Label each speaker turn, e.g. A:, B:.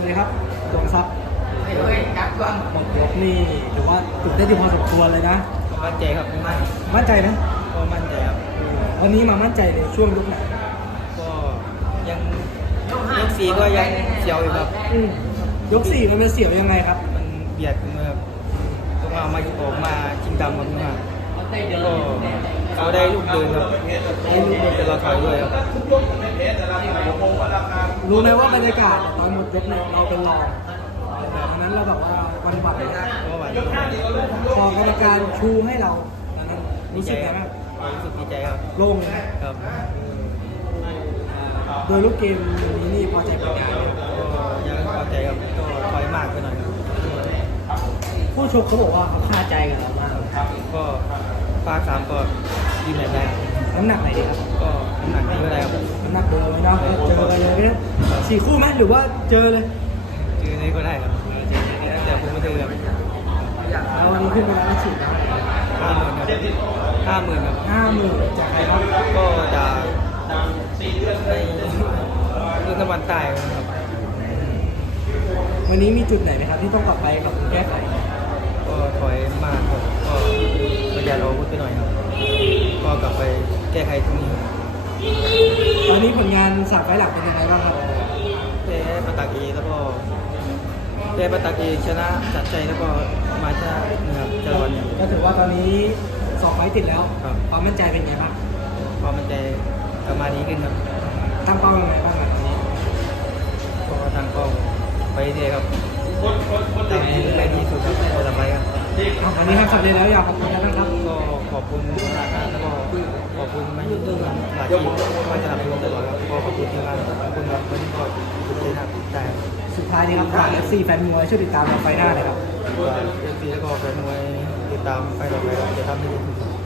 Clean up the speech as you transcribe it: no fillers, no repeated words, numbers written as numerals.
A: วัสดีครับดวงทรัพย์
B: ไม่เว้ยจับก่อน
A: หมดยกนี่ถือว่าตื่นเต้นอยู่พอสมควรเลยนะ
B: ก็มั่นใจครับไม่
A: มั่นใจนะ
B: ก็มั่นใจครับ
A: วันนี้มามั่นใจในช่วงยกไหน
B: ก็ยังยกสี่ก็ยังเสียวอยู่ครับ
A: อืมยกสี่มันเป็นเสียวยังไงครับ
B: มันเบียดกันมาครับต้องเอามาออกมาจริงจังครับมาก็เขาได้ลูกเดินครับได้ลูกเดินแต่เราถอยด้วยครับ
A: รู้ไหมว่าบรรยากาศตอนหมดยกเนี่ยเราเป็นรองตอนนั้นเราแบบว่าวันหวั่นเลย
B: ก็หวาน
A: พอกรรมการชูให้เราตอนนั้นรู้สึกไงบ้าง
B: รู้สึกดีใจครับ
A: โล่งเลยนะครับ โดยลูกเกมนี้นี่พอใจผลงานไหม
B: ก็ยังพอใจครับก็ถอยมากไปหน่อยครับ
A: ผู้ชกเขาบอกว่าเขาคาใจกับเรามาก
B: ก็ภาคสามก็ยืนไหนได้ครับ
A: น้ำหนักไหนดีครับ
B: ก็น้ำหนักนี้ก็ได้ครับ
A: น้ำหนักเดิมไหมเนาะเจอกันเลยเนี่ยสี่คู่ไหมหรือว่าเจอเลย
B: ชื่อนี้ก็ได้ครับแต่ผมไม่เจอครับ
A: เราวันนี้ขึ้นไปแล้วฉีด
B: 50,000ครับ
A: 50,000จากใครครับ
B: ก็จะในรุ่นตะวันใต้ครับ
A: วันนี้มีจุดไหนไหมครับที่ต้องกลับไปกับแก้ไข
B: ก็ถอยมากครับก็ประหยัดอาวุธไปหน่อยครับก็กลับไปแก้ไขตรงนี้ครับ
A: ตอนนี้ผลงานสามไฟล์หลักเป็นยังไงบ้างครับ
B: แพ้ปะตักเอแล้วก็แพ้ปะตักเอชนะจัดใจแล้วก็มาชนะเหนือจรวดเนี่ย
A: ก็ถือว่าตอนนี้สองไฟล์ติดแล้ว
B: ครับ
A: ความมั่นใจเป็นไงบ้าง
B: ความมั่นใจกลับมาดีขึ้นครับ
A: ตั้งเป้ายังไงบ้างครับตอนนี้
B: ก็ทางกล้องไปเรื่อยครับทำให้ได้ดีที่สุดครับต่อไปครับ
A: วันนี้ทำสำเร็จแล้วอยากขอบคุณนะบ้างครับ
B: ก็ขอบคุณแล้วก็ขอบคุณมายุทธ์หลายทีมมาสนับสนุนตลอดครับก็ขอบคุณทีมงานขอบคุณครับวันนี้ก็สุดท้ายได้
A: สุดท้ายนี้ครับฝาก FC แฟนมวยช่วยติดตามเราไฟล์หน้าเลยครับ
B: เอฟซีแล้วก็แฟนมวยติดตามไปต่อไปครับจะทำให้ดีที่สุด